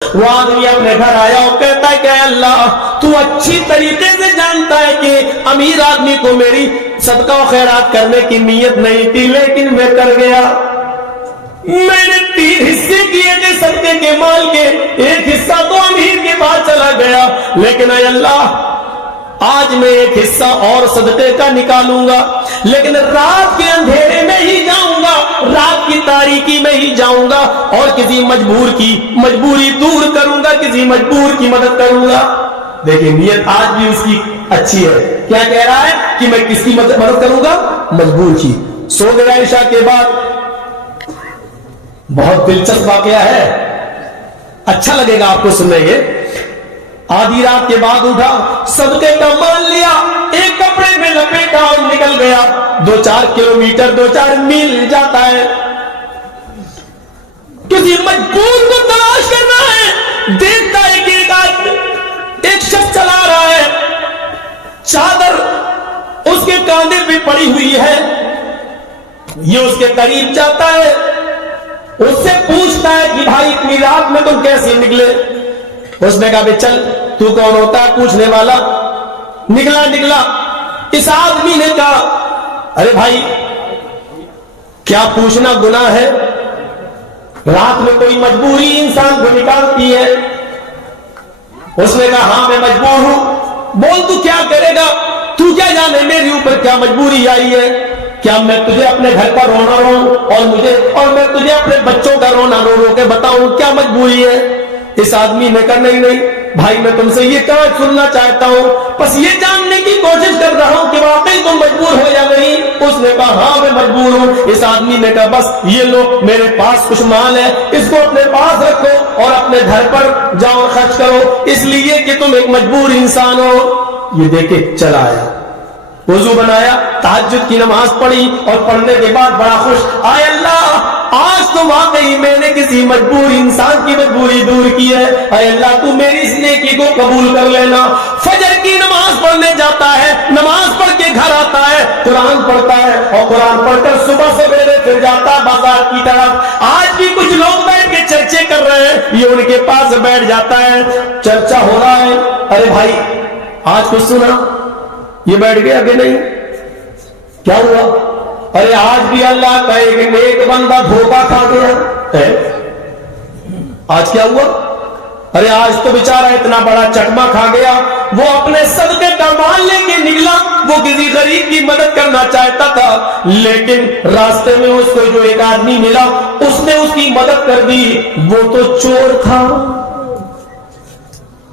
وہ آدمی اپنے گھر آیا اور کہتا ہے کہ اللہ تو اچھی طریقے سے جانتا ہے کہ امیر آدمی کو میری صدقہ و خیرات کرنے کی نیت نہیں تھی، لیکن میں کر گیا۔ میں نے 3 حصے کیے تھے صدقے کے مال کے، 1 حصہ تو امیر کے پاس چلا گیا، لیکن اے اللہ آج میں 1 حصہ اور صدقے کا نکالوں گا، لیکن رات کے اندھیرے میں ہی جاؤں گا، رات کی تاریکی میں ہی جاؤں گا اور کسی مجبور کی مجبوری دور کروں گا، کسی مجبور کی مدد کروں گا۔ دیکھیں نیت آج بھی اس کی اچھی ہے، کیا کہہ رہا ہے کہ میں کس کی مدد کروں گا؟ مجبور کی۔ سو گیا عشاء کے بعد، بہت دلچسپ واقعہ ہے، اچھا لگے گا آپ کو سننے گے۔ آدھی رات کے بعد اٹھا، صدقے کا مال لیا، ایک کپڑے میں لپیٹا اور نکل گیا۔ 2-4 کلومیٹر 2-4 میل جاتا ہے، کسی مجبور کو تلاش کرنا ہے، دیکھتا ہے کہ ایک شخص چلا رہا ہے، چادر اس کے کاندھے پہ پڑی ہوئی ہے، یہ اس کے قریب جاتا ہے، اس سے پوچھتا ہے کہ بھائی اتنی رات میں تم کیسے نکلے؟ اس نے کہا چل تو کون ہوتا ہے پوچھنے والا؟ نکلا۔ اس آدمی نے کہا ارے بھائی کیا پوچھنا گناہ ہے؟ رات میں کوئی مجبوری انسان کو نکالتی ہے۔ اس نے کہا ہاں میں مجبور ہوں۔ بول تو کیا کرے گا؟ تو کیا جانے میری اوپر کیا مجبوری آئی ہے؟ کیا میں تجھے اپنے گھر کا رونا رو اور میں تجھے اپنے بچوں کا رونا رو کے بتاؤں کیا مجبوری ہے؟ اس آدمی نے کہا نہیں بھائی میں تم سے یہ کہاں سننا چاہتا ہوں، بس یہ جاننے کی کوشش کر رہا ہوں کہ واقعی تم مجبور ہو یا نہیں۔ اس نے کہا ہاں میں مجبور ہوں۔ اس آدمی نے کہا بس یہ لو میرے پاس کچھ مال ہے، اس کو اپنے پاس رکھو اور اپنے گھر پر جاؤ خرچ کرو، اس لیے کہ تم ایک مجبور انسان ہو۔ یہ دیکھے چلا آیا، وضو بنایا، تہجد کی نماز پڑھی اور پڑھنے کے بعد بڑا خوش، آئے اللہ آج تو واقعی میں نے کسی مجبور انسان کی مجبوری دور کی ہے، اے اللہ تو میری اس نیکی کو قبول کر لینا۔ فجر کی نماز پڑھنے جاتا ہے، نماز پڑھ کے گھر آتا ہے، قرآن پڑھتا ہے اور قرآن پڑھ کر صبح سویرے پھر جاتا ہے بازار کی طرف۔ آج بھی کچھ لوگ بیٹھ کے چرچے کر رہے ہیں، یہ ان کے پاس بیٹھ جاتا ہے، چرچا ہو رہا ہے، ارے بھائی آج کچھ سنا؟ یہ بیٹھ گیا کہ نہیں؟ کیا ہوا؟ ارے آج بھی اللہ کا ایک بندہ دھوکہ کھا گیا۔ آج کیا ہوا؟ ارے آج تو بیچارہ اتنا بڑا چکما کھا گیا، وہ اپنے صدقے کا مال لے کے نکلا، وہ کسی غریب کی مدد کرنا چاہتا تھا، لیکن راستے میں اس کو جو ایک آدمی ملا اس نے اس کی مدد کر دی، وہ تو چور تھا۔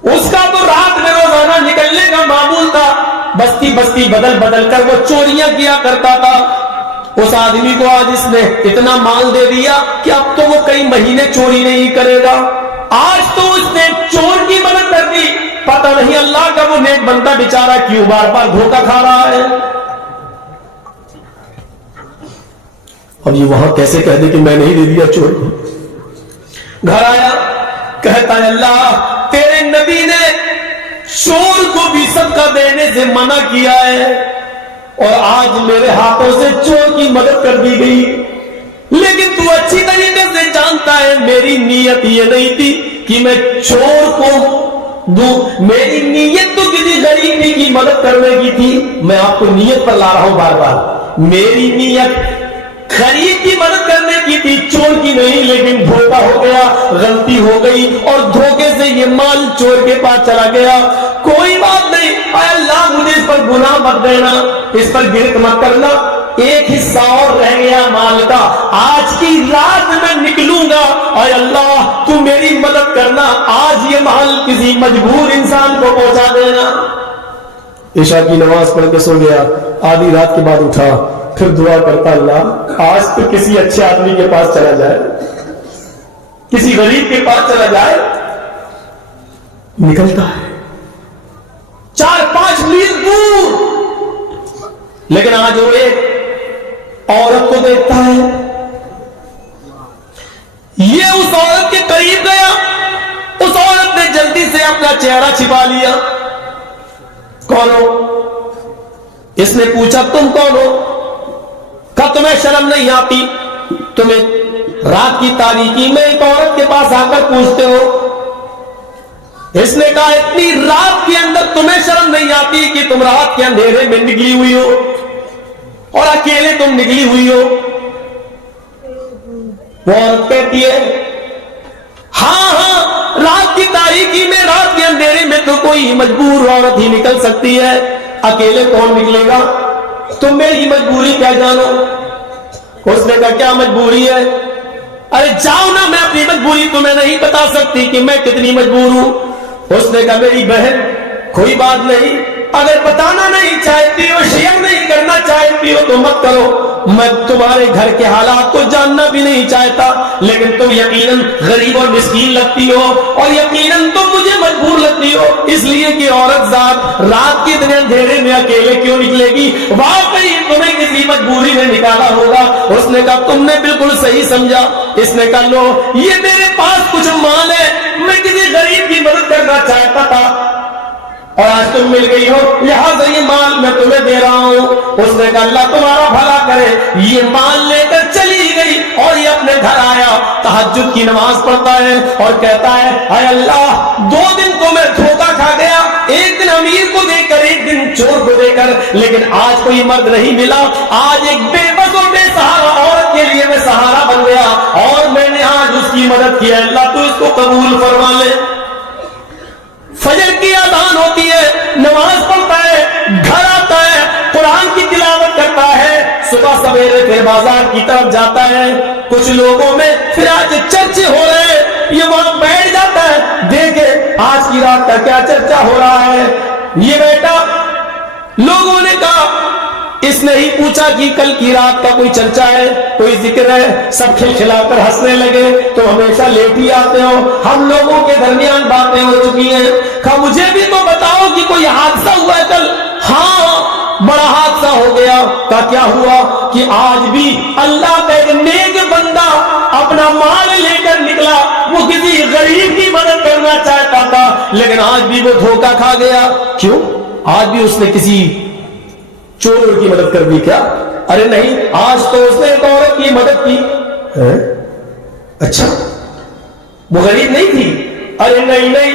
اس کا تو رات میں روزانہ نکلنے کا معمول تھا، بستی بستی بدل بدل کر وہ چوریاں کیا کرتا تھا۔ اس آدمی کو آج اس نے اتنا مال دے دیا کہ اب تو وہ کئی مہینے چوری نہیں کرے گا۔ آج تو اس نے چور کی مدد کر دی، پتہ نہیں اللہ کا وہ نیک بندہ بیچارہ کیوں بار بار دھوکہ کھا رہا ہے۔ اب یہ وہاں کیسے کہہ دے کہ میں نہیں دے دیا چور کو؟ گھر آیا، کہتا ہے اللہ تیرے نبی نے چور کو بھی صدقہ دینے سے منع کیا ہے اور آج میرے ہاتھوں سے چور کی مدد کر دی گئی، لیکن تو اچھی طریقے سے جانتا ہے میری نیت یہ نہیں تھی کہ میں چور کو دوں، میری نیت تو کسی غریب کی مدد کرنے کی تھی۔ میں آپ کو نیت پر لا رہا ہوں بار بار، میری نیت غریب کی مدد کرنے کی تھی، چور کی نہیں، لیکن دھوکہ ہو گیا، غلطی ہو گئی اور دھوکے سے یہ مال چور کے پاس چلا گیا۔ کوئی بات نہیں، اے اللہ مجھے اس پر گناہ مت دینا، اس پر گرفت مت کرنا، ایک حصہ اور رہ گیا مال کا، آج کی رات میں نکلوں گا، اے اللہ تو میری مدد کرنا، آج یہ مال کسی مجبور انسان کو پہنچا دینا۔ عشاء کی نماز پڑھ کے سو گیا، آدھی رات کے بعد اٹھا، پھر دعا کرتا اللہ آج تو کسی اچھے آدمی کے پاس چلا جائے، کسی غریب کے پاس چلا جائے۔ نکلتا ہے 4-5 میل دور، لیکن آج وہ ایک عورت کو دیکھتا ہے، یہ اس عورت کے قریب گیا، اس عورت نے جلدی سے اپنا چہرہ چھپا لیا۔ کون ہو؟ اس نے پوچھا تم کون ہو؟ کہا تمہیں شرم نہیں آتی؟ تمہیں رات کی تاریکی میں ایک عورت کے پاس آ کر پوچھتے ہو؟ اس نے کہا اتنی رات کے اندر تمہیں شرم نہیں آتی کہ تم رات کے اندھیرے میں نکلی ہوئی ہو اور اکیلے تم نکلی ہوئی ہو؟ وہ عورت کہتی ہے ہاں ہاں، رات کی تاریکی میں، رات کے اندھیرے میں تو کوئی مجبور عورت ہی نکل سکتی ہے، اکیلے کون نکلے گا؟ تم میری مجبوری کیا جانو؟ اس نے کہا کیا مجبوری ہے؟ ارے جاؤ نا، میں اپنی مجبوری تمہیں نہیں بتا سکتی کہ میں کتنی مجبور ہوں۔ اس نے کہا میری بہن کوئی بات نہیں، اگر بتانا نہیں چاہتی ہو، شیئر نہیں کرنا چاہتی ہو تو مت کرو، میں تمہارے گھر کے حالات کو جاننا بھی نہیں چاہتا، لیکن تم یقیناً غریب اور مسکین لگتی ہو اور یقیناً تم مجھے مجبور لگتی ہو، اس لیے کہ عورت ذات رات کے اتنے اندھیرے میں اکیلے کیوں نکلے گی؟ واقعی تمہیں کسی مجبوری نے نکالا ہوگا۔ اس نے کہا تم نے بالکل صحیح سمجھا۔ اس نے کہا لو، یہ میرے پاس کچھ مال ہے، میں کسی غریب کی مدد کرنا چاہتا تھا اور آج تم مل گئی ہو، لہٰذا یہ مال میں تمہیں دے رہا ہوں۔ اس نے کہا اللہ تمہارا بھلا کرے۔ یہ مال لے کر چلی گئی اور یہ اپنے گھر آیا، تہجد کی نماز پڑھتا ہے اور کہتا ہے اے اللہ، 2 دن تو میں دھوکہ کھا گیا، ایک دن امیر کو دے کر، ایک دن چور کو دے کر، لیکن آج کوئی مرد نہیں ملا، آج ایک بے بس اور بے سہارا عورت کے لیے میں سہارا بن گیا اور میں نے آج اس کی مدد کی ہے، اللہ تو اس کو قبول فرما لے۔ فجر کی اذان ہوتی ہے، نماز پڑھتا ہے، گھر آتا ہے، قرآن کی تلاوت کرتا ہے، صبح سویرے پھر بازار کی طرف جاتا ہے، کچھ لوگوں میں پھر آج چرچے ہو رہے ہیں، یہ وہاں بیٹھ جاتا ہے، دیکھے آج کی رات کا کیا چرچا ہو رہا ہے۔ یہ بیٹا، لوگوں نے کہا، اس نے ہی پوچھا کہ کل کی رات کا کوئی چرچا ہے، کوئی ذکر ہے، سب کھلکھلا کر ہنسنے لگے، تو ہمیشہ لیٹ ہی آتے ہو، ہم لوگوں کے درمیان باتیں ہو چکی ہیں، کہا مجھے بھی تو بتاؤ کہ کوئی حادثہ ہوا ہے کل؟ ہاں بڑا حادثہ ہو گیا۔ کہا کیا ہوا؟ کہ آج بھی اللہ کا ایک نیک بندہ اپنا مال لے کر نکلا، وہ کسی غریب کی مدد کرنا چاہتا تھا لیکن آج بھی وہ دھوکہ کھا گیا۔ کیوں؟ آج بھی اس نے کسی چور کی مدد کر دی کیا؟ ارے نہیں، آج تو اس نے ایک عورت کی مدد کی۔ اچھا، وہ غریب نہیں تھی؟ ارے نہیں نہیں،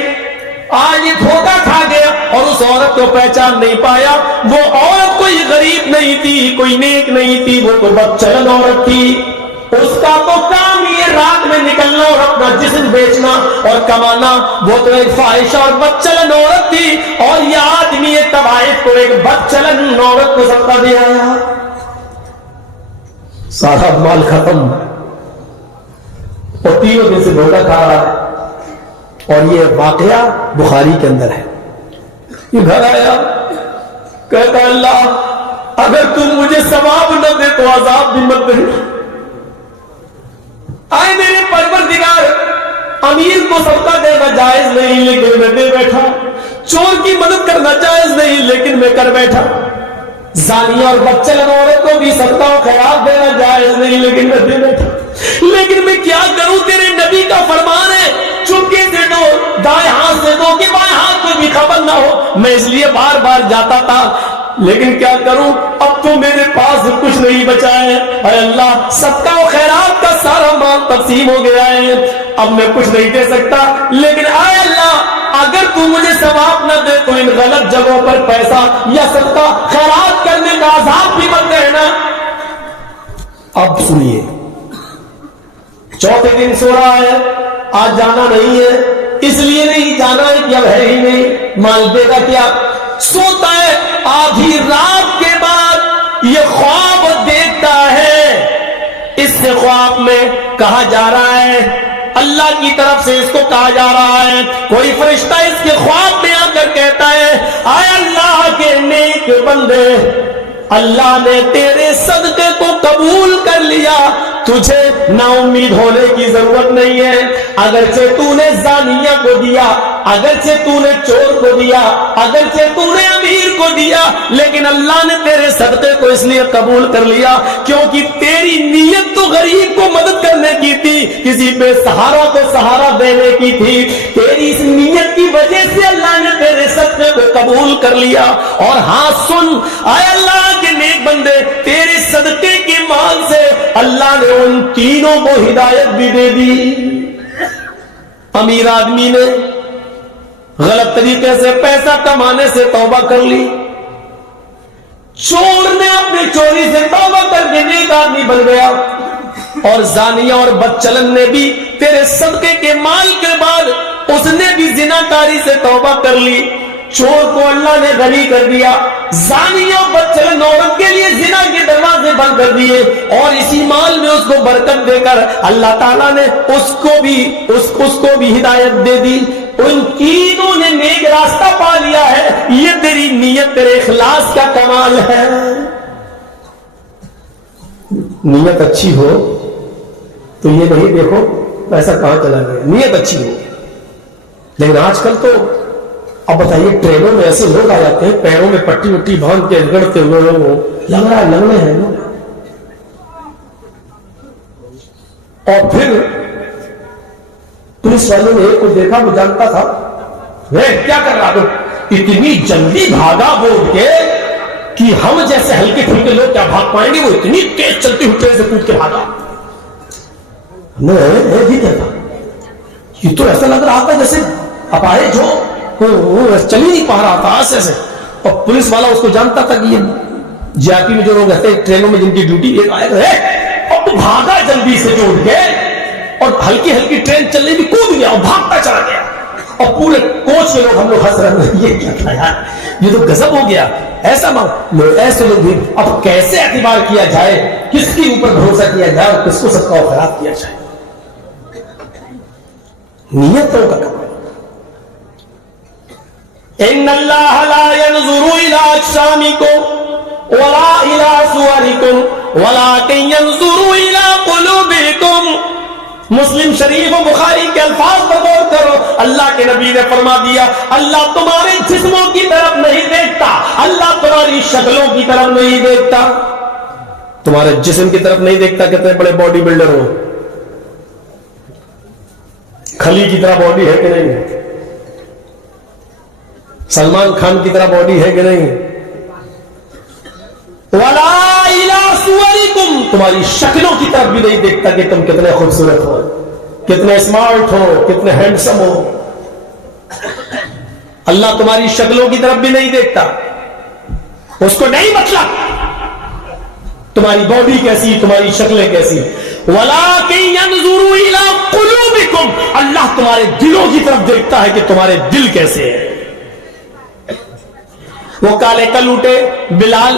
آج یہ دھوکہ کھا گیا اور اس عورت کو پہچان نہیں پایا۔ وہ عورت کوئی غریب نہیں تھی، کوئی نیک نہیں تھی، وہ تو بدچلن عورت تھی۔ اس کا تو کام یہ رات میں نکلنا اور اپنا جسم بیچنا اور کمانا، وہ تو ایک فاحشہ اور بدچلن عورت تھی، اور یہ آدمی یہ طوائف کو ایک بدچلن عورت کو صدقہ دے آیا، سارا مال ختم اور 3 دن سے دھوکہ کھا رہا ہے۔ اور یہ واقعہ بخاری کے اندر ہے۔ یہ گھر آیا، کہتا اللہ اگر تم مجھے ثواب نہ دے تو عذاب بھی مت دے۔ آئے میرے پروردگار، امیر کو صدقہ دینا جائز نہیں لیکن میں دے بیٹھا، چور کی مدد کرنا جائز نہیں لیکن میں کر بیٹھا، زانی اور بچلن عورت کو بھی صدقہ و خیرات دینا جائز نہیں لیکن میں دے بیٹھا۔ لیکن میں کیا کروں، تیرے نبی کا فرمان ہے چپکے سے دو، دائیں ہاتھ سے دو کہ بائیں ہاتھ کو بھی خبر نہ ہو، میں اس لیے بار بار جاتا تھا، لیکن کیا کروں، اب تو میرے پاس کچھ نہیں بچا ہے۔ اے اللہ، صدقہ و خیرات کا سارا مال تقسیم ہو گیا ہے، اب میں کچھ نہیں دے سکتا، لیکن اے اللہ اگر تو مجھے ثواب نہ دے تو ان غلط جگہوں پر پیسہ یا صدقہ خیرات کرنے کا عذاب بھی مت دینا۔ اب سنیے، 4تھے دن سو رہا ہے، آج جانا نہیں ہے، اس لیے نہیں جانا ہے کہ اب ہے ہی نہیں، مال دے گا کیا؟ سوتا ہے، آدھی رات کے بعد یہ خواب دیکھتا ہے، اس سے خواب میں کہا جا رہا ہے، اللہ کی طرف سے اس کو کہا جا رہا ہے، کوئی فرشتہ اس کے خواب میں آ کر کہتا ہے اے اللہ کے نیک بندے، اللہ نے تیرے صدقے کو قبول کر لیا، تجھے نا امید ہونے کی ضرورت نہیں ہے، اگرچہ تو نے زانیہ کو دیا، اگرچہ تو نے چور کو دیا، اگرچہ تو نے امیر کو دیا، لیکن اللہ نے تیرے صدقے کو اس لیے قبول کر لیا کیونکہ تیری نیت تو غریب کو مدد کرنے کی تھی، کسی بے سہارا کو سہارا دینے کی تھی، تیری اس نیت کی وجہ سے اللہ نے تیرے صدقے کو قبول کر لیا۔ اور ہاں سن اے اللہ کے نیک بندے، تیرے صدقے کے مال سے اللہ نے ان تینوں کو ہدایت بھی دے دی۔ امیر آدمی نے غلط طریقے سے پیسہ کمانے سے توبہ کر لی, چور نے اپنی چوری سے توبہ کر کے نیک آدمی بن گیا, اور زانیہ اور بدچلن نے بھی تیرے صدقے کے مال کے بعد اس نے بھی زناکاری سے توبہ کر لی. چور کو اللہ نے غنی کر دیا, زانیہ اور بدچلن عورت کے لیے زنا کے دروازے بند کر دیے, اور اسی مال میں اس کو برکت دے کر اللہ تعالیٰ نے اس کو بھی ہدایت دے دی. ان تینوں نے نیک راستہ پا لیا ہے. یہ تیری نیت, تیرے اخلاص کا کمال ہے. نیت اچھی ہو تو یہ نہیں دیکھو پیسہ کہاں چلا گیا, نیت اچھی ہو. لیکن آج کل تو اب بتائیے, ٹرینوں میں ایسے لوگ آ جاتے ہیں پیروں میں پٹی وٹی باندھ کے گڑتے ہوئے, لگ رہا ہے لگنے ہیں لوگ, اور پھر پولیس والوں نے ایک کو دیکھا, وہ جانتا تھا کیا کر رہا تھا, اتنی جلدی بھاگا بول کے کہ ہم جیسے ہلکے پھلکے لوگ کیا بھاگ پائیں گے, وہ اتنی تیز چلتی ہوئی ٹرین سے کود کے بھاگا. یہ تو ایسا لگ رہا تھا جیسے اپائے جو چل ہی نہیں پا رہا تھا ایسے, اور پولیس والا اس کو جانتا تھا کہ یہ جی آر پی میں جو لوگ رہتے ہیں ٹرینوں میں جن کی ڈیوٹی, ایک آئے گا اور بھاگا جلدی سے جوڑ کے, اور ہلکی ہلکی ٹرین چلنے بھی کود گیا اور بھاگتا چلا گیا, اور پورے کوچ میں لوگ ہم لوگ ہنس رہے ہیں, یہ کیا تھا یار, یہ تو غضب ہو گیا. ایسے لوگ بھی اب کیسے اعتبار کیا جائے, کس کے اوپر بھروسہ کیا جائے, اور کس کو سب کا خراب کیا جائے. نیتوں کا کام. ان اللہ لا ينظر الى اجسامکم ولا الى صورکم ولكن ينظر الى قلوبکم. مسلم شریف و بخاری کے الفاظ پر غور کرو. اللہ کے نبی نے فرما دیا, اللہ تمہارے جسموں کی طرف نہیں دیکھتا, اللہ تمہاری شکلوں کی طرف نہیں دیکھتا. تمہارے جسم کی طرف نہیں دیکھتا. کتنے بڑے باڈی بلڈر ہو, کھلی کی طرح باڈی ہے کہ نہیں, سلمان خان کی طرح باڈی ہے کہ نہیں. وَلَا إِلَىٰ صُوَرِكُمْ, تمہاری شکلوں کی طرف بھی نہیں دیکھتا کہ تم کتنے خوبصورت ہو, کتنے اسمارٹ ہو, کتنے ہینڈسم ہو. اللہ تمہاری شکلوں کی طرف بھی نہیں دیکھتا, اس کو نہیں مطلب تمہاری باڈی کیسی, تمہاری شکلیں کیسی. وَلَٰكِن يَنظُرُ إِلَىٰ قُلُوبِكُمْ, اللہ تمہارے دلوں کی طرف دیکھتا ہے کہ تمہارے دل کیسے ہیں. وہ کالے کلوٹے بلال,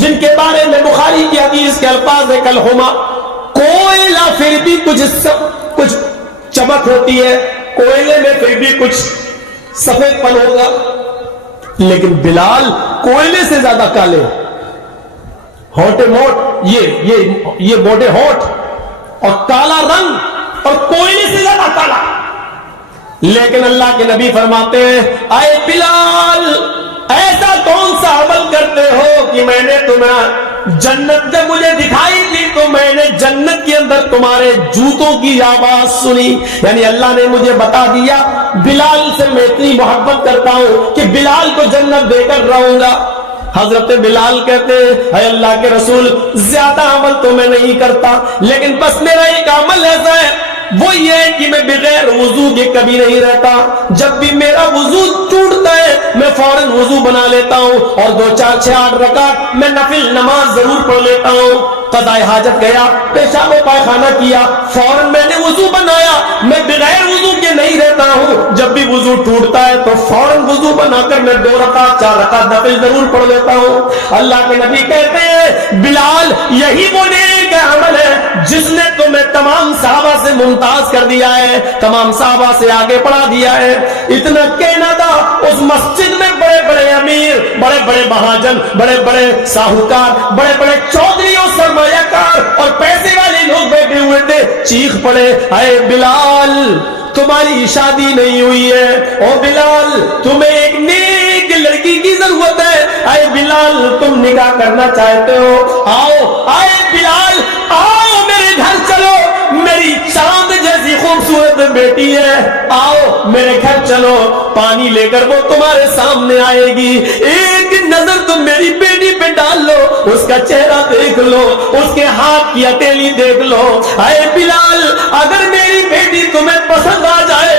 جن کے بارے میں بخاری کی حدیث کے الفاظ ہے کلہما, کوئلہ پھر بھی کچھ چمک ہوتی ہے, کوئلے میں پھر بھی کچھ سفید پن ہوگا, لیکن بلال کوئلے سے زیادہ کالے, ہوٹے موٹ, یہ موٹے ہوٹ اور کالا رنگ اور کوئلے سے زیادہ کالا. لیکن اللہ کے نبی فرماتے ہیں, اے بلال, ایسا کون سا عمل کرتے ہو کہ میں نے تمہیں جنت, جب مجھے دکھائی تھی تو میں نے جنت کے اندر تمہارے جوتوں کی آواز سنی. یعنی اللہ نے مجھے بتا دیا بلال سے میں اتنی محبت کرتا ہوں کہ بلال کو جنت دے کر رہوں گا. حضرت بلال کہتے ہیں, اے اللہ کے رسول, زیادہ عمل تو میں نہیں کرتا, لیکن بس میرا ایک عمل ایسا ہے, وہ یہ ہے کہ میں بغیر وضو کے کبھی نہیں رہتا. جب بھی میرا وضو ٹوٹتا ہے میں فوراً وضو بنا لیتا ہوں, اور 2 4 6 8 رکعت میں نفل نماز ضرور پڑھ لیتا ہوں. قضائے حاجت گیا, پیشاب و پائخانہ کیا, فوراً میں نے وضو بنایا. میں بغیر وضو کے نہیں رہتا ہوں, جب بھی وضو ٹوٹتا ہے تو فوراً وضو بنا کر میں 2 رکعت 4 رکعت نفل ضرور پڑھ لیتا ہوں. اللہ کے نبی کہتے ہیں, بلال, یہی وہ نیک عمل ہے جس نے تمہیں تمام صحابہ سے ممتاز کر دیا ہے, تمام صحابہ سے آگے بڑھا دیا ہے. اتنا کہنا تھا, اس مسجد میں بڑے بڑے امیر, بڑے بڑے مہاجن, بڑے بڑے ساہوکار, بڑے بڑے چودھری اور سرمایہ کار اور پیسے والے لوگ بیٹھے ہوئے تھے. چیخ پڑے, اے بلال, تمہاری شادی نہیں ہوئی ہے, او بلال, تمہیں ایک نیک لڑکی کی ضرورت ہے, اے بلال, تم نکاح کرنا چاہتے ہو, آؤ, اے بلال, آؤ میرے گھر چلو, میری چاند جیسی خوبصورت بیٹی ہے, آؤ میرے گھر چلو, پانی لے کر وہ تمہارے سامنے آئے گی. ایک نظر تم میری بیٹی پہ ڈال لو, اس کا چہرہ دیکھ لو, اس کے ہاتھ کی ہتھیلی دیکھ لو. اے بلال, اگر میری بیٹی تمہیں پسند آ جائے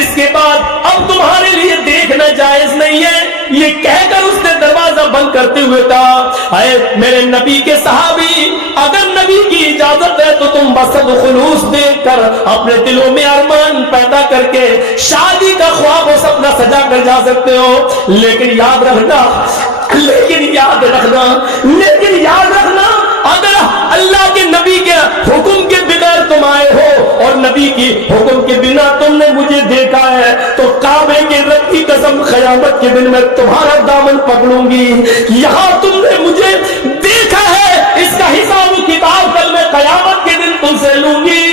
اس کے بعد اب تمہارے لیے دیکھنا جائز نہیں ہے۔ یہ کہہ کر اس نے دروازہ بند کرتے ہوئے کہا، اے میرے نبی کے صحابی، اگر نبی کی اجازت ہے تو تم بسط خلوص دیکھ کر اپنے دلوں میں ارمان پیدا کر کے شادی کا خواب و سپنا سجا کر جا سکتے ہو، لیکن یاد رکھنا اگر اللہ کے نبی کے حکم کے بغیر تم آئے ہو اور نبی کی حکم کے بنا تم نے مجھے دیکھا ہے تو کعبے کے رب کی قسم قیامت کے دن میں تمہارا دامن پکڑوں گی۔ یہاں تم نے مجھے دیکھا ہے، اس کا حساب و کتاب کل میں قیامت کے دن تم سے لوں گی۔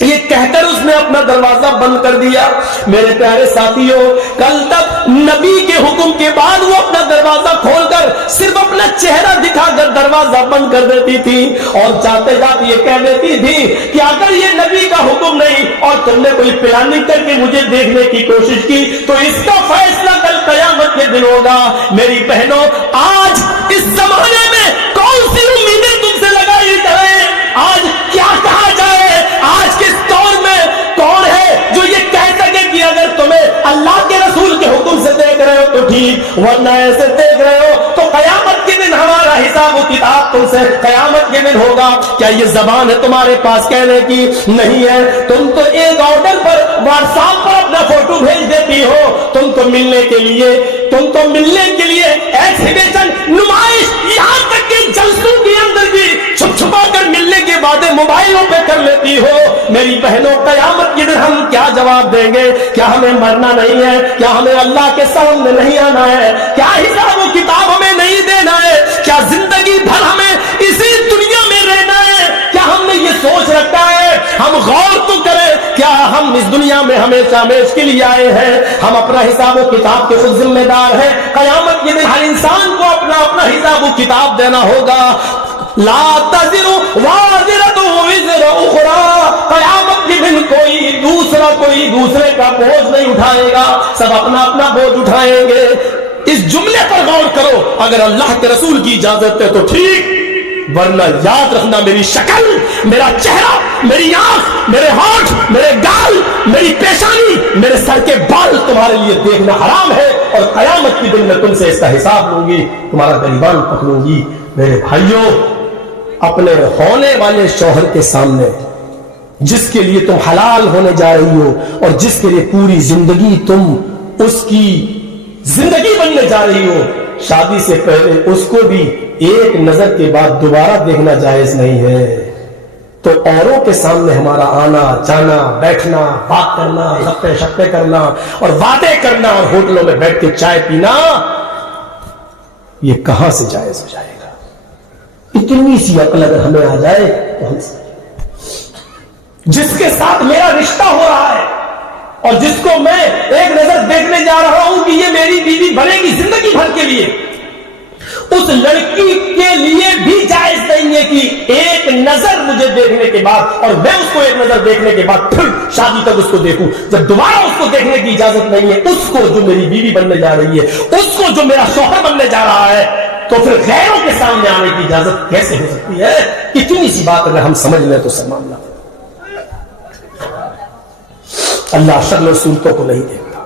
یہ کہہ کر اس نے اپنا دروازہ بند کر دیا۔ میرے پیارے ساتھیوں، کل تک نبی کے حکم کے بعد وہ اپنا دروازہ کھول کر صرف اپنا چہرہ دکھا کر دروازہ بند کر دیتی تھی اور جاتے جاتے یہ کہہ دیتی تھی کہ اگر یہ نبی کا حکم نہیں اور تم نے کوئی پلاننگ کر کے مجھے دیکھنے کی کوشش کی تو اس کا فیصلہ کل قیامت کے دن ہوگا۔ میری بہنوں، آج اس زمانے میں کون سی امیدیں تم سے لگائی جائیں؟ آج کیا کہا جائے؟ آج کے دور میں کون ہے جو یہ کہہ سکے کہ اگر تمہیں اللہ کے رسول کے حکم سے دیکھ رہے ہو تو ٹھیک، ورنہ ایسے دیکھ رہے ہو تو قیامت کے دن ہمارا حساب و کتاب تم سے قیامت کے دن ہوگا۔ کیا یہ زبان ہے تمہارے پاس کہنے کی؟ نہیں ہے۔ تم تو ایک آرڈر پر واٹس ایپ پر اپنا فوٹو بھیج دیتی ہو، تم تو ملنے کے لیے ایکسیبیشن، نمائش، یہاں تک کہ جلسوں کے اندر بھی چھپ چھپا کر ملنے کے باتیں موبائلوں پہ کر لیتی ہو۔ میری بہنوں، قیامت کے دن ہم کیا جواب دیں گے؟ کیا ہمیں مرنا نہیں ہے؟ کیا ہمیں اللہ کے سامنے نہیں آنا ہے؟ کیا حساب و کتاب ہمیں نہیں دینا ہے؟ کیا زندگی بھر ہمیں اسی دنیا میں رہنا ہے؟ کیا ہم نے یہ سوچ رکھا ہے؟ ہم غور تو کریں، کیا ہم اس دنیا میں ہمیشہ ہمیش کے لیے آئے ہیں؟ ہم اپنا حساب و کتاب کے خود ذمہ دار ہیں۔ قیامت کے دن ہر انسان کو اپنا حساب و کتاب دینا ہوگا۔ لا تزر وازرۃ وزر اخری، قیامت کے دن کوئی دوسرے کا بوجھ نہیں اٹھائے گا، سب اپنا اپنا بوجھ اٹھائیں گے۔ اس جملے پر غور کرو، اگر اللہ کے رسول کی اجازت ہے تو ٹھیک، ورنہ یاد رکھنا میری شکل، میرا چہرہ، میری آنکھ، میرے ہونٹ، میرے گال، میری پیشانی، میرے سر کے بال تمہارے لیے دیکھنا حرام ہے، اور قیامت کے دن میں تم سے اس کا حساب لوں گی، تمہارا گریبان پکڑوں گی۔ میرے بھائیوں، اپنے ہونے والے شوہر کے سامنے جس کے لیے تم حلال ہونے جا رہی ہو اور جس کے لیے پوری زندگی تم اس کی زندگی بننے جا رہی ہو، شادی سے پہلے اس کو بھی ایک نظر کے بعد دوبارہ دیکھنا جائز نہیں ہے۔ تو اوروں کے سامنے ہمارا آنا جانا، بیٹھنا، بات کرنا، گپے شپے کرنا اور باتیں کرنا اور ہوٹلوں میں بیٹھ کے چائے پینا، یہ کہاں سے جائز ہو جائے گا؟ اتنی سی عقل اگر ہمیں آ جائے تو ہم جس کے ساتھ میرا رشتہ ہو رہا ہے اور جس کو میں ایک نظر دیکھنے جا رہا ہوں کہ یہ میری بیوی بنے گی زندگی بھر کے لیے، اس لڑکی کے لیے بھی جائز نہیں ہے کہ ایک نظر مجھے دیکھنے کے بعد اور میں اس کو ایک نظر دیکھنے کے بعد پھر شادی تک اس کو دیکھوں۔ جب دوبارہ اس کو دیکھنے کی اجازت نہیں ہے، اس کو جو میری بیوی بننے جا رہی ہے، اس کو جو میرا شوہر بننے جا رہا ہے، تو پھر غیروں کے سامنے آنے کی اجازت کیسے ہو سکتی ہے؟ اتنی سی بات اگر ہم سمجھ لیں تو سب معاملہ۔ اللہ شکل و صورتوں کو نہیں دیکھتا۔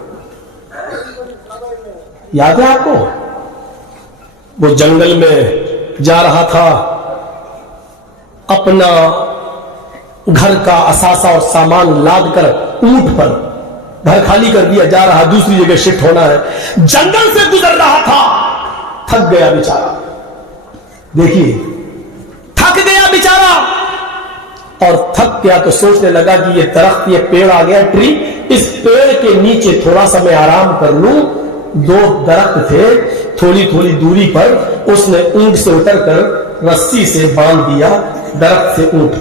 یاد ہے آپ کو، وہ جنگل میں جا رہا تھا، اپنا گھر کا اثاثہ اور سامان لاد کر اونٹ پر گھر خالی کر دیا، جا رہا دوسری جگہ شفٹ ہونا ہے، جنگل سے گزر رہا تھا، تھک گیا بیچارہ۔ دیکھیے، تھک گیا بیچارہ، اور تھک گیا تو سوچنے لگا کہ یہ درخت، یہ پیڑ آ گیا ٹری، اس پیڑ کے نیچے تھوڑا سا میں آرام کر لوں۔ دو درخت تھے تھوڑی تھوڑی دوری پر، اس نے اونٹ سے اتر کر رسی سے باندھ دیا درخت سے اونٹ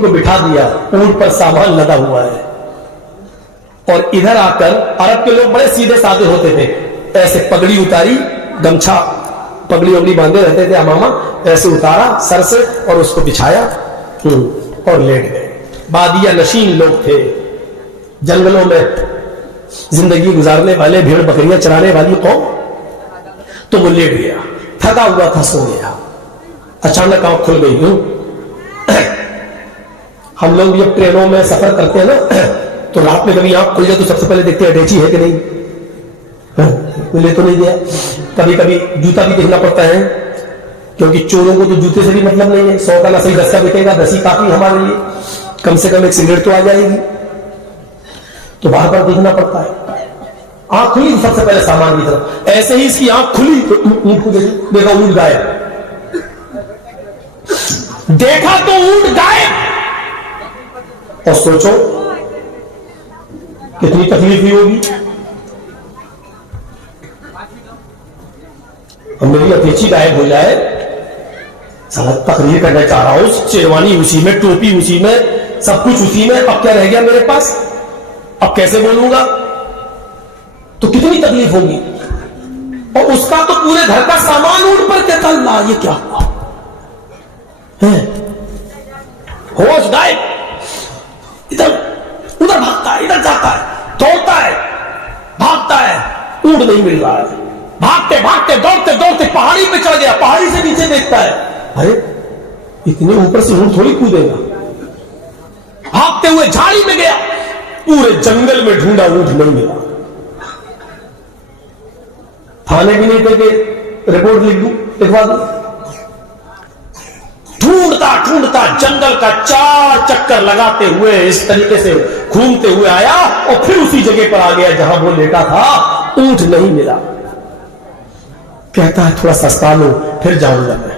کو بٹھا دیا، اونٹ پر سامان لدا ہوا ہے، اور ادھر آ کر عرب کے لوگ بڑے سیدھے سادے ہوتے تھے، ایسے پگڑی اتاری، گمچھا پگڑی اگڑی باندھے رہتے تھے، امامہ ایسے اتارا سر سے اور اس کو بچھایا اور لیٹ گئے۔ بادیہ نشین لوگ تھے، جنگلوں میں زندگی گزارنے والے، بھیڑ بکریاں چرانے والی قوم، تو وہ لیٹ گیا، تھکا ہوا تھا، سو گیا۔ اچانک آنکھ کھل گئی، ہم لوگ جب ٹرینوں میں سفر کرتے ہیں نا تو رات میں کبھی آنکھ کھل جائے تو سب سے پہلے دیکھتے ہیں اٹیچی ہے کہ نہیں، لے تو نہیں دیا. کبھی کبھی جوتا بھی دیکھنا پڑتا ہے کیونکہ چوروں کو تو جوتے سے بھی مطلب نہیں ہے. 100 کا نہ صحیح 10 کا بکے گا، 10 ہی کافی ہمارے لیے، کم سے کم ایک سگریٹ تو آ جائے گی. تو بار بار دیکھنا پڑتا ہے. آنکھ کھلی تو سب سے پہلے سامان کی طرف. ایسے ہی اس کی آنکھ کھلی تو اونٹ کو دیکھا، اونٹ غائب. دیکھا تو اونٹ غائب. اور سوچو کتنی تکلیف ہوئی ہوگی. اور میری اٹیچی غائب ہو جائے، سارا تقریر کرنا چاہ رہا ہوں، شیروانی اسی میں، ٹوپی اسی میں، سب کچھ اسی میں، اب کیا رہ گیا میرے پاس؟ اب کیسے بولوں گا؟ تو کتنی تکلیف ہوگی. اور اس کا تو پورے گھر کا سامان اونٹ پر کہتا، اللہ یہ کیا ہوا؟ ہوش غائب، ادھر ادھر بھاگتا ہے، ادھر جاتا ہے، دوڑتا ہے، بھاگتا ہے، اونٹ نہیں مل رہا ہے. بھاگتے بھاگتے دوڑتے دوڑتے پہاڑی پہ چڑھ گیا. پہاڑی سے نیچے دیکھتا ہے، ارے اتنے اوپر سے اونٹ تھوڑی کودے گا. بھاگتے ہوئے جھاڑی میں گیا، پورے جنگل میں ڈھونڈا، اونٹ نہیں ملا. تھانے بھی نہیں تھے کہ رپورٹ لکھ دوں، لکھوا دوں. ڈھونڈتا ڈھونڈتا جنگل کا 4 چکر لگاتے ہوئے اس طریقے سے گھومتے ہوئے آیا اور پھر اسی جگہ پر آ گیا جہاں وہ لیٹا تھا. اونٹ نہیں ملا. کہتا ہے تھوڑا سستا لو، پھر جاؤں گا، میں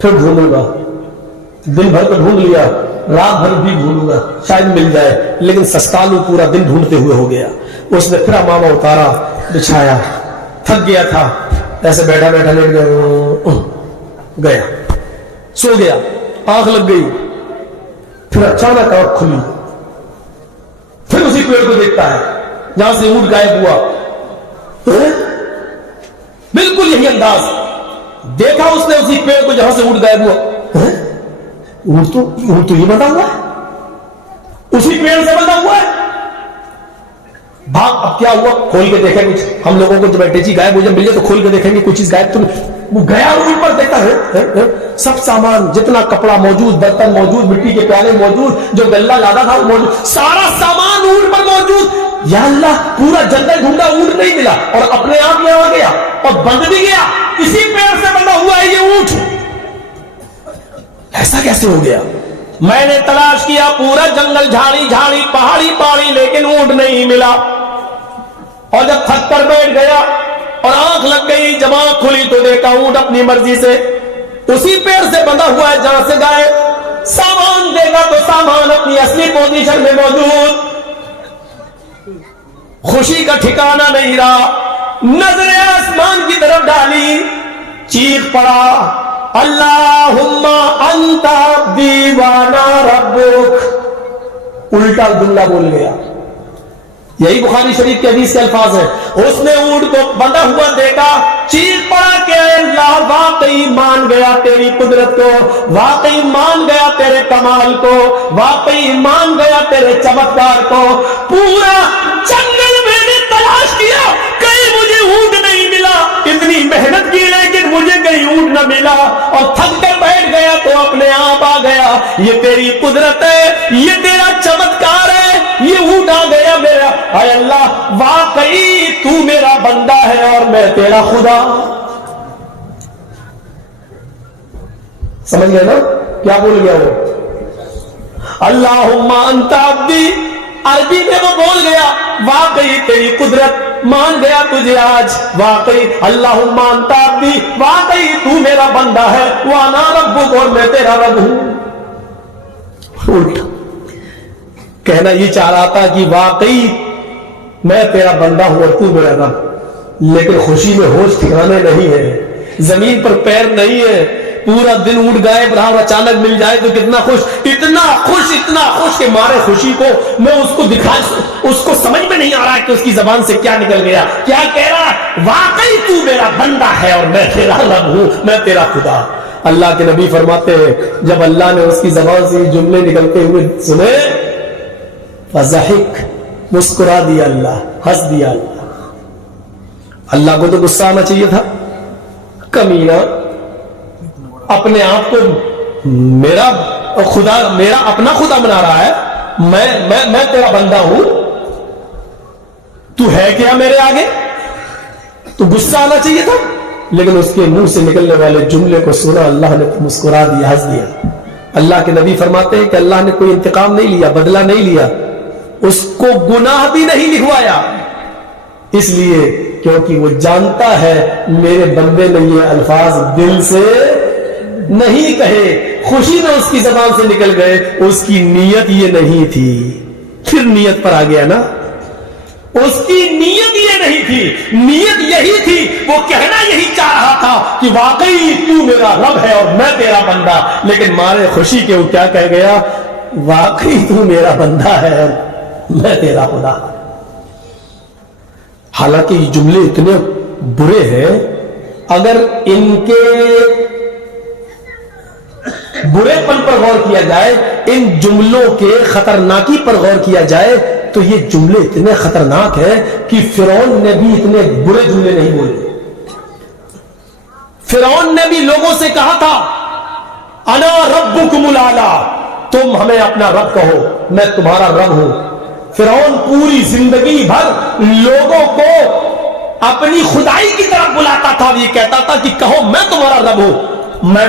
پھر ڈھونڈوں گا. دن بھر تو ڈھونڈ لیا، رات بھر بھی ڈھونڈوں گا، شاید مل جائے، لیکن سستا لو پورا دن ڈھونڈتے ہوئے ہو گیا. اس نے پھر امامہ اتارا، بچھایا، تھک گیا تھا، ایسے بیٹھا بیٹھا لیٹ گیا، سو گیا. آنکھ لگ گئی، پھر اچانک آنکھ کھلی، پھر اسی پیڑ کو دیکھتا ہے جہاں سے اونٹ غائب ہوا. بالکل یہی انداز دیکھا اس نے اسی پیڑ کو جہاں سے اونٹ غائب ہوا. اونٹ تو یہ بندھا ہوا ہے، اسی پیڑ سے بندھا ہوا ہے. بھاگ. اب کیا ہوا؟ کھول کے دیکھیں کچھ. ہم لوگوں کو جب اٹیچی غائب ہو جائے مل جائے تو کھول کے دیکھیں گے کوئی چیز غائب تو نہیں. وہ گیا اوپر دیکھتا ہے سب سامان، جتنا کپڑا موجود، برتن موجود، مٹی کے پیالے موجود، جو غلہ لادا تھا وہ موجود، سارا سامان اونٹ پر موجود. یا اللہ، پورا جنگل ڈھونڈا، اونٹ نہیں ملا، اور اپنے آپ یہاں آ گیا اور بند بھی گیا. اسی پیڑ سے بندھا ہوا ہے یہ اونٹ. ایسا کیسے ہو گیا؟ میں نے تلاش کیا پورا جنگل، جھاڑی جھاڑی، پہاڑی پہاڑی، لیکن اونٹ نہیں ملا. اور جب تھک کر بیٹھ گیا اور آنکھ لگ گئی، جب آنکھ کھلی تو دیکھا اونٹ اپنی مرضی سے اسی پیڑ سے بندھا ہوا ہے جہاں سے گئے. سامان دیکھا تو سامان اپنی اصلی پوزیشن میں موجود. خوشی کا ٹھکانہ نہیں رہا. نظر آسمان کی طرف ڈالی، چیخ پڑا، اللہم انت عبدی وانا ربک. الٹا جملہ بول گیا. یہی بخاری شریف کے حدیث کے الفاظ ہیں. اس نے اونٹ کو بندھا ہوا دیکھا، چیخ پڑا کہ اے اللہ، واقعی مان گیا تیری قدرت کو، واقعی مان گیا تیرے کمال کو، واقعی مان گیا تیرے چمتکار کو. پورا جنگل میں نے تلاش کیا، کہیں مجھے اونٹ نہیں ملا. اتنی محنت کی لیکن مجھے کہیں اونٹ نہ ملا، اور تھک کر بیٹھ گیا تو اپنے آپ آ گیا. یہ تیری قدرت ہے، یہ تیرا چمتکار ہے، یہ اونٹ آ گیا میرا. اے اللہ، واقعی تو میرا بندہ ہے اور میں تیرا خدا. سمجھ گئے نا کیا بول گیا وہ؟ اللہم انت عبدی. عربی میں وہ بول گیا واقعی تیری قدرت، مان گیا تجھے آج. واقعی اللہم انت عبدی، واقعی تو میرا بندہ ہے، وانا ربک، اور میں تیرا رب ہوں. الٹا کہنا یہ چاہ رہا تھا کہ واقعی میں تیرا بندہ ہوں اور تو میرا رب. لیکن خوشی میں ہوش ٹھکانے نہیں ہے، زمین پر پیر نہیں ہے. پورا دن اونٹ غائب رہا اور اچانک مل جائے تو کتنا خوش، اتنا خوش کہ مارے خوشی کو میں اس کو دکھا، اس کو سمجھ میں نہیں آ رہا کہ اس کی زبان سے کیا نکل گیا. کیا کہہ رہا؟ واقعی تو میرا بندہ ہے اور میں تیرا رب ہوں، میں تیرا خدا. اللہ کے نبی فرماتے ہیں جب اللہ نے اس کی زبان سے جملے نکلتے ہوئے سنے، فضحک، مسکرا دیا اللہ، ہنس دیا اللہ. اللہ کو تو غصہ آنا چاہیے تھا، کمینہ اپنے آپ کو میرا اور خدا میرا اپنا خدا بنا رہا ہے، میں تیرا بندہ ہوں، تو ہے کیا میرے آگے؟ تو غصہ آنا چاہیے تھا، لیکن اس کے منہ سے نکلنے والے جملے کو سنا، اللہ نے مسکرا دیا، ہنس دیا۔ اللہ کے نبی فرماتے ہیں کہ اللہ نے کوئی انتقام نہیں لیا، بدلہ نہیں لیا، اس کو گناہ بھی نہیں لکھوایا، اس لیے کیونکہ وہ جانتا ہے میرے بندے نے یہ الفاظ دل سے نہیں کہے، خوشی میں اس کی زبان سے نکل گئے، اس کی نیت یہ نہیں تھی۔ پھر نیت پر آ گیا نا، اس کی نیت یہ نہیں تھی، نیت یہی تھی، وہ کہنا یہی چاہ رہا تھا کہ واقعی تو میرا رب ہے اور میں تیرا بندہ، لیکن مارے خوشی کے وہ کیا کہہ گیا؟ واقعی تو میرا بندہ ہے اور میں تیرا خدا۔ حالانکہ یہ جملے اتنے برے ہیں، اگر ان کے برے پن پر غور کیا جائے، ان جملوں کے خطرناکی پر غور کیا جائے، تو یہ جملے اتنے خطرناک ہیں کہ فرعون نے بھی اتنے برے جملے نہیں بولے۔ فرعون نے بھی لوگوں سے کہا تھا انا ربکم الاعلی، تم ہمیں اپنا رب کہو، میں تمہارا رب ہوں۔ فرعون پوری زندگی بھر لوگوں کو اپنی خدائی کی طرف بلاتا تھا، یہ کہتا تھا کہ کہو میں تمہارا رب ہوں، میں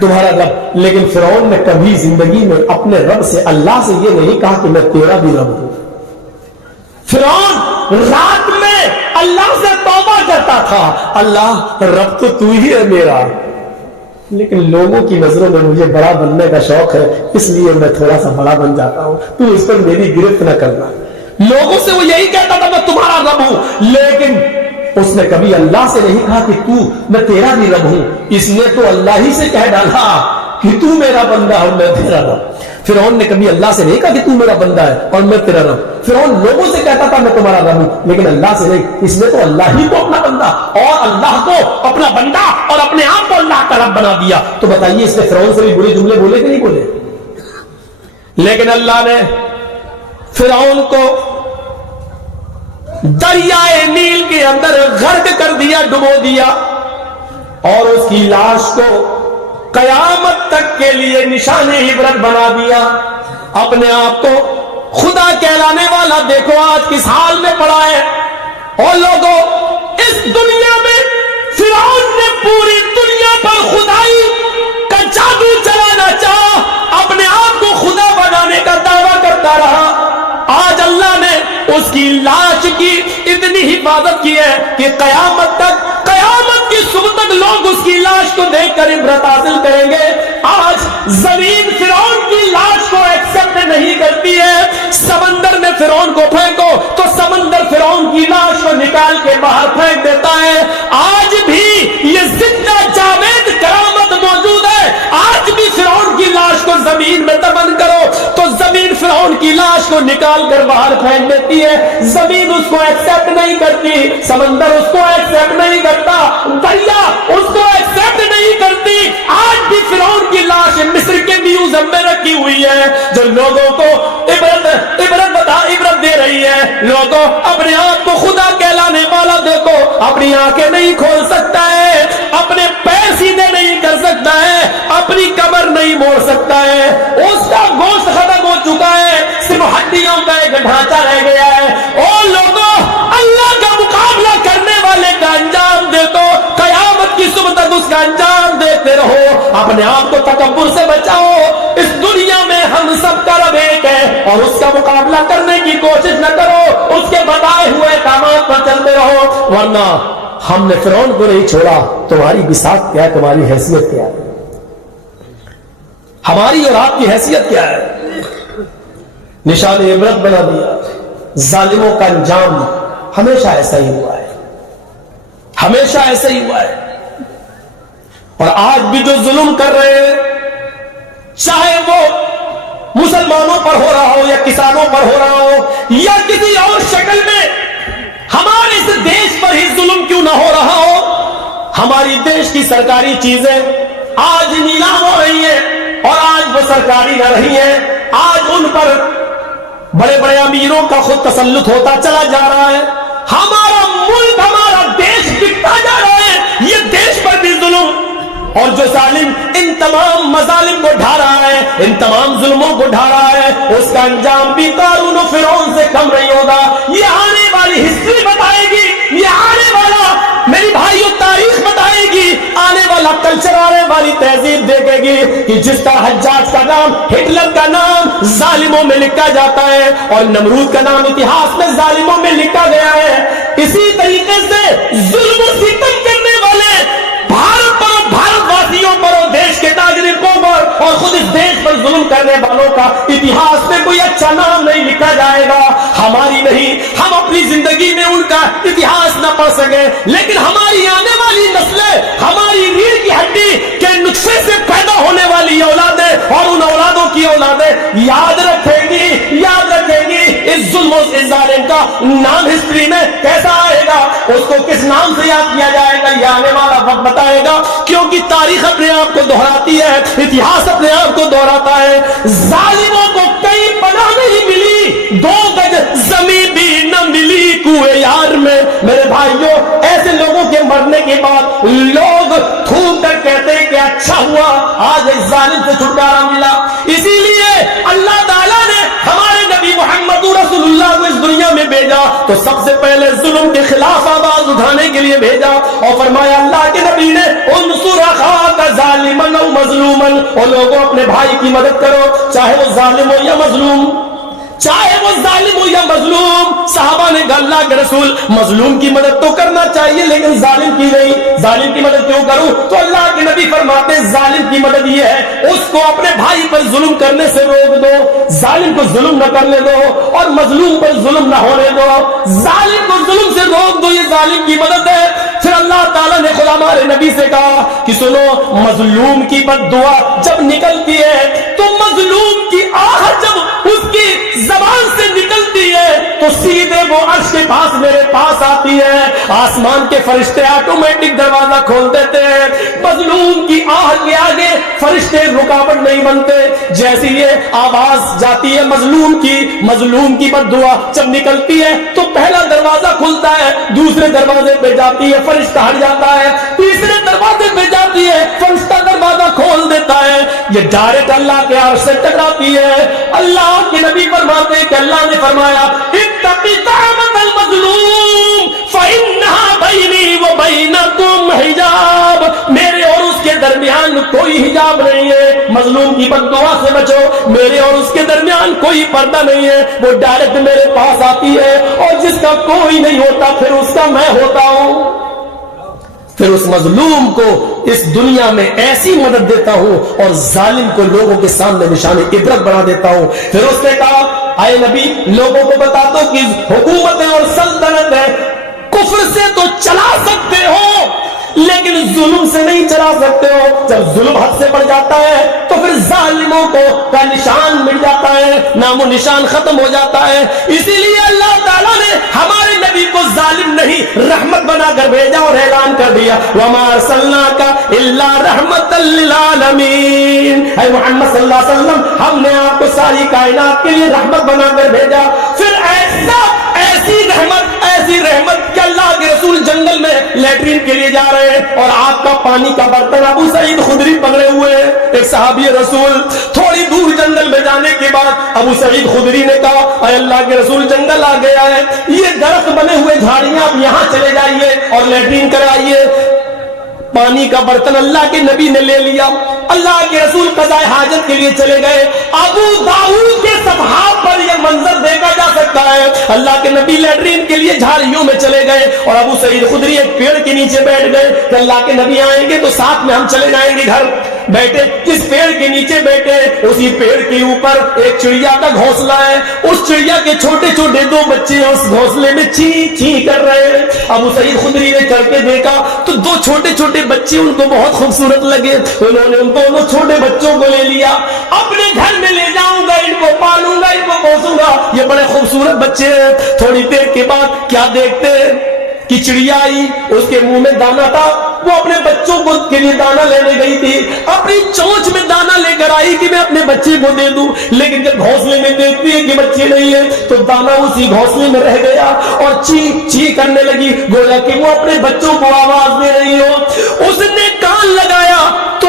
تمہارا رب، لیکن فرعون نے کبھی زندگی میں اپنے رب سے، اللہ سے یہ نہیں کہا کہ میں تیرا بھی رب ہوں۔ فرعون رات میں اللہ سے توبہ کرتا تھا، اللہ رب تو ہی ہے میرا، لیکن لوگوں کی نظروں میں مجھے بڑا بننے کا شوق ہے، اس لیے میں تھوڑا سا بڑا بن جاتا ہوں، تو اس پر میری گرفت نہ کرنا۔ لوگوں سے وہ یہی کہتا تھا میں تمہارا رب ہوں، لیکن اس نے کبھی اللہ سے نہیں کہا کہ میں تیرا بھی رب ہوں، اس نے تو اللہ ہی سے کہہ ڈالا کہ تو میرا بندہ اور میں تیرا رب۔ فرعون نے کبھی اللہ سے نہیں کہا کہ تو میرا بندہ ہے اور میں تیرا رب۔ فرعون لوگوں سے کہتا تھا میں تمہارا رب ہوں، لیکن اللہ سے نہیں، اس نے تو اللہ ہی کو اپنا بندہ اور اللہ کو اپنا بندہ اور اپنے آپ کو اللہ کا رب بنا دیا۔ تو بتائیے اس نے فرعون سے بھی برے جملے بولے کہ نہیں بولے؟ لیکن اللہ نے فرعون کو دریائے نیل کے اندر غرق کر دیا، ڈبو دیا، اور اس کی لاش کو قیامت تک کے لیے نشان عبرت بنا دیا۔ اپنے آپ کو خدا کہلانے والا دیکھو آج کس حال میں پڑا ہے۔ اور لوگوں، اس دنیا میں فرعون نے پوری دنیا پر خدائی کا جادو چلانا چاہا، اپنے آپ کو خدا بنانے کا دعویٰ کرتا رہا۔ آج اللہ نے اس کی لاش کی اتنی حفاظت کی ہے کہ قیامت کی صبح تک لوگ اس کی لاش کو دیکھ کر عبرت حاصل کریں گے۔ آج زمین فرعون کی لاش کو ایکسپٹ نہیں کرتی ہے، سمندر میں فرعون کو پھینکو تو سمندر فرعون کی لاش کو نکال کے باہر پھینک دیتا ہے۔ آج بھی یہ زندہ جاوید کرامت موجود ہے، آج بھی فرعون کی لاش کو زمین میں دفن کرو تو زمین فرعون کی لاش کو نکال کر باہر پھینک دیتی ہے۔ زمین اس کو ایکسپٹ نہیں کرتی، سمندر اس کو ایکسپٹ نہیں کرتا، دریا اس کو ایکسپٹ نہیں کرتی۔ آج بھی فرعون کی لاش مصر کے میوزیم میں رکھی ہوئی ہے، جو لوگوں کو عبرت دے رہی ہے۔ لوگوں، اپنے آپ کو خدا کہلانے والا دیکھو، اپنی آنکھیں نہیں کھول سکتا ہے، اپنے پیر سیدھے نہیں کر سکتا ہے، اپنی کمر نہیں موڑ سکتا ہے، اس کا گوشت ختم ہو چکا ہے، صرف ہڈیوں کا ایک ڈھانچہ رہ گیا ہے۔ اور لوگوں، اللہ کا مقابلہ کرنے والے کا انجام دیکھو، قیامت کی صبح تک اس کا انجام دیکھتے رہو، اپنے آپ کو تکبر سے بچاؤ۔ اس دنیا میں ہم سب کا رب ایک ہے اور اس کا مقابلہ کرنے کی کوشش نہ کرو، اس کے بتائے ہوئے احکامات پر چلتے رہو، ورنہ ہم نے فرعون کو نہیں چھوڑا۔ تمہاری بساط کیا ہے؟ تمہاری حیثیت کیا ہے؟ ہماری اور آپ کی حیثیت کیا ہے؟ نشان عبرت بنا دیا۔ ظالموں کا انجام ہمیشہ ایسا ہی ہوا ہے، ہمیشہ ایسا ہی ہوا ہے۔ اور آج بھی جو ظلم کر رہے ہیں، چاہے وہ مسلمانوں پر ہو رہا ہو یا کسانوں پر ہو رہا ہو یا کسی اور شکل میں، ہمارے اس دیش پر ہی ظلم کیوں نہ ہو رہا ہو، ہماری دیش کی سرکاری چیزیں آج نیلام ہو رہی ہیں اور آج وہ سرکاری نہ رہی ہیں، آج ان پر بڑے بڑے امیروں کا خود تسلط ہوتا چلا جا رہا ہے، ہمارا ملک، ہمارا دیش بکتا جا رہا ہے۔ یہ دیش پر بھی ظلم، اور جو ظالم ان تمام مظالم کو ڈھا رہا ہے ان تمام ظلموں کو ڈھا رہا ہے، اس کا انجام بھی قارون و فرعون سے کم نہیں ہوگا۔ یہ آنے والی ہسٹری بتائے گی، یہ آنے والا میری بھائیو تاریخ بتائے گی، آنے والا کلچر، آنے والی تہذیب دیکھے گی کہ جس طرح حجاج کا نام، ہٹلر کا نام ظالموں میں لکھا جاتا ہے اور نمرود کا نام اتہاس میں ظالموں میں لکھا گیا ہے، اسی طریقے سے ظلم و ستم کرنے والے بھارت پر اور بھارت واسیوں پر اور دیش کے ناگرکوں پر اور خود اس دیش پر ظلم کرنے والوں کا اتہاس میں کوئی اچھا نام نہیں لکھا جائے گا۔ ہماری نہیں، ہم اپنی زندگی میں ان کا اتہاس نہ پڑھ سکیں، لیکن ہماری آنے والی نسلیں، ہماری ریڑھ کی ہڈی کے نطفے سے پیدا ہونے والی اولادیں اور ان اولادوں کی اولادیں یاد رکھیں گی، یاد رکھیں گی اس ظلم و اس ظالم کا نام ہسٹری میں کیسا آئے گا، اس کو کس نام سے یاد کیا جائے گا، یہ آنے والا وقت بتائے گا، کیونکہ تاریخ اپنے آپ کو دہراتی ہے، اتہاس اپنے آپ کو دہراتا ہے۔ ظالموں کو کئی پناہ نہیں ملی، 2 گج زمین بھی نہ ملی کوئے یار میں۔ میرے بھائیوں، ایسے لوگوں کے مرنے کے بعد لوگ تھوک کر کہتے ہیں کہ اچھا ہوا آج اس ظالم سے چھٹکارا ملا۔ اسی لیے اللہ تعالیٰ نے ہمارے نبی محمد رسول اللہ کو اس دنیا میں بھیجا تو سب سے پہلے ظلم کے خلاف آواز اٹھانے کے لیے بھیجا اور فرمایا اللہ کے نبی نے انصر اخاک ظالما او مظلوما، اور لوگوں اپنے بھائی کی مدد کرو، چاہے وہ ظالم ہو یا مظلوم، چاہے وہ ظالم ہو یا مظلوم۔ صحابہ نے کہا اللہ کے رسول مظلوم کی مدد تو کرنا چاہیے لیکن ظالم کی نہیں، ظالم کی مدد کیوں کروں؟ تو اللہ کے نبی فرماتے ہیں ظالم کی مدد یہ ہے اس کو اپنے بھائی پر ظلم کرنے سے روک دو، ظالم کو ظلم نہ کرنے دو اور مظلوم پر ظلم نہ ہونے دو، ظالم کو ظلم سے روک دو، یہ ظالم کی مدد ہے۔ پھر اللہ تعالیٰ نے خدا ہمارے نبی سے کہا کہ سنو، مظلوم کی بد دعا جب نکلتی ہے تو مظلوم کی آہ جب اس کی زبان سے نکلتی ہے تو سیدھے وہ عرش کے پاس میرے پاس آتی ہے، آسمان کے فرشتے آٹومیٹک دروازہ کھول دیتے ہیں، مظلوم کی آہ کے آگے فرشتے رکاوٹ نہیں بنتے، جیسی یہ آواز جاتی ہے مظلوم کی بد دعا جب نکلتی ہے تو پہلا دروازہ کھلتا ہے، دوسرے دروازے پہ جاتی ہے فرشتہ ہٹ جاتا ہے، تیسرے دروازے پہ جاتی ہے فرشتہ دروازہ کھول دیتا ہے، یہ ڈائریکٹ اللہ کے عرش سے ٹکراتی ہے۔ اللہ کے نبی فرماتے ہیں کہ اللہ نے فرمایا اتقی دعوت المظلوم فإنها بینی و بینکم حجاب، میرے اور اس کے درمیان کوئی حجاب نہیں ہے، مظلوم کی بد دعا سے بچو، میرے اور اس کے درمیان کوئی پردہ نہیں ہے، وہ ڈائریکٹ میرے پاس آتی ہے اور جس کا کوئی نہیں ہوتا پھر اس کا میں ہوتا ہوں، پھر اس مظلوم کو اس دنیا میں ایسی مدد دیتا ہوں اور ظالم کو لوگوں کے سامنے نشان عبرت بنا دیتا ہوں۔ پھر اس نے کہا اے نبی لوگوں کو بتا دو کہ حکومتیں اور سلطنت ہے کفر سے تو چلا سکتے ہو لیکن ظلم سے نہیں چلا سکتے ہو، جب ظلم حد سے بڑھ جاتا ہے تو پھر ظالموں کو کا نشان مٹ جاتا ہے، نام و نشان ختم ہو جاتا ہے۔ اسی لیے اللہ تعالیٰ نے ہمارے نبی کو ظالم نہیں رحمت بنا کر بھیجا اور اعلان کر دیا وَمَا أَرْسَلْنَاكَ إِلَّا رَحْمَةً لِّلْعَالَمِينَ، اے محمد صلی اللہ علیہ وسلم ہم نے آپ کو ساری کائنات کے لیے رحمت بنا کر بھیجا۔ پھر ایسی رحمت کہ اللہ کے رسول جنگل میں لیٹرین کے لیے جا رہے ہیں اور آگ کا پانی کا برتن ابو سعید خدری پکڑے ہوئے ہیں، ایک صحابی رسول، تھوڑی دور جنگل میں جانے کے بعد ابو سعید خدری نے کہا اے اللہ کے رسول جنگل آ گیا ہے، یہ درخت بنے ہوئے جھاڑیاں آپ یہاں چلے جائیے اور لیٹرین کرائیے۔ پانی کا برتن اللہ کے نبی نے لے لیا، اللہ کے رسول قضاء حاجت کے لیے چلے گئے۔ ابو داؤد کے صفحات پر یہ منظر دیکھا جا سکتا ہے، اللہ کے نبی لیٹرین کے لیے جھاڑیوں میں چلے گئے اور ابو سعید خدری ایک پیڑ کے نیچے بیٹھ گئے کہ اللہ کے نبی آئیں گے تو ساتھ میں ہم چلے جائیں گے گھر۔ بیٹھے جس پیڑ کے نیچے بیٹھے اسی پیڑ کے اوپر ایک چڑیا کا گھونسلہ ہے، اس چڑیا کے چھوٹے چھوٹے 2 بچے اس گھونسلے میں چی چی کر رہے ہیں۔ ابو سعید خدری نے چڑھ کے دیکھا تو 2 چھوٹے چھوٹے بچے ان کو بہت خوبصورت لگے، انہوں نے ان دونوں چھوٹے بچوں کو لے لیا، اپنے گھر میں لے جاؤں گا، ان کو پالوں گا، ان کو پوسوں گا، یہ بڑے خوبصورت بچے ہیں۔ تھوڑی دیر کے بعد کیا دیکھتے ہیں کہ چڑیا آئی، اس کے منہ میں دانا تھا، وہ اپنے بچوں کو کے لیے دانا لینے گئی تھی، اپنی چونچ میں دانا لے کر آئی کہ میں اپنے بچے کو دے دوں، لیکن جب گھونسلے میں دیکھتی ہے کہ بچے نہیں ہیں تو دانا اسی گھونسلے میں رہ گیا اور چی چی کرنے لگی، گویا کہ وہ اپنے بچوں کو آواز دے رہی ہو۔ اس نے کان لگایا تو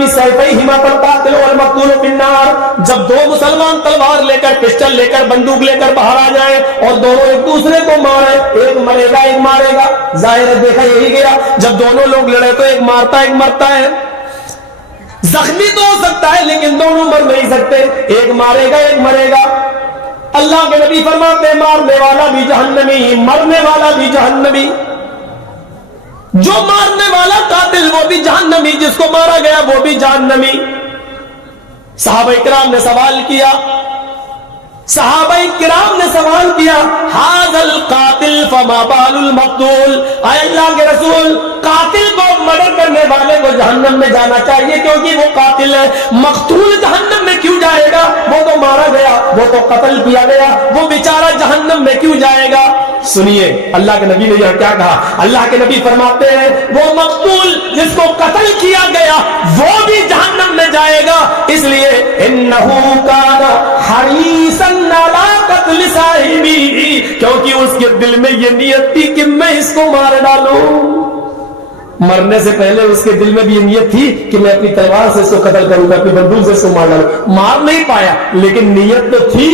بسيفيهما فالقاتل والمقتول في النار. جب دو مسلمان تلوار لے کر پسٹل لے کر بندوق لے کر باہر آ جائیں اور دونوں ایک دوسرے کو مارے, ایک مرے گا ایک مارے گا, ظاہر ہے دیکھا یہی گیا, جب دونوں لوگ لڑے تو ایک مارتا ایک مرتا ہے. زخمی تو ہو سکتا ہے لیکن دونوں مر نہیں سکتے, ایک مارے گا ایک مرے گا. اللہ کے نبی فرماتے ہیں مارنے والا بھی جہنمی مرنے والا بھی جہنمی. جو مارنے والا قاتل وہ بھی جہنمی, جس کو مارا گیا وہ بھی جہنمی. صحابہ کرام نے سوال کیا, صحابہ کرام نے سوال کیا ھذا القاتل فما بال المقتول, اے اللہ کے رسول قاتل کو مرڈر کرنے والے کو جہنم میں جانا چاہیے کیونکہ وہ قاتل ہے, مقتول جہنم میں کیوں جائے گا, وہ تو مارا گیا, وہ تو قتل کیا گیا, وہ بیچارہ جہنم میں کیوں جائے گا. سنیے اللہ کے نبی نے یہ کیا کہا. اللہ کے نبی فرماتے ہیں وہ مقتول جس کو قتل کیا گیا وہ بھی جہنم میں جائے گا, اس لیے انہ کان حریصا علی قتل صاحبہ, کیونکہ اس کے دل میں یہ نیت تھی کہ میں اس کو مار ڈالوں. مرنے سے پہلے اس کے دل میں بھی یہ نیت تھی کہ میں اپنی تلوار سے اس کو قتل کروں گا, اپنی بندوق سے اس کو مار ڈالوں. مار نہیں پایا لیکن نیت تو تھی.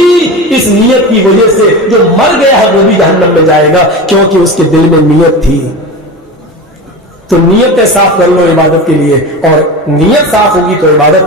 اس نیت کی وجہ سے جو مر گیا ہے وہ بھی جہنم میں جائے گا کیونکہ اس کے دل میں نیت تھی. تو نیتیں صاف کر لو عبادت کے لیے, اور نیت صاف ہوگی تو عبادت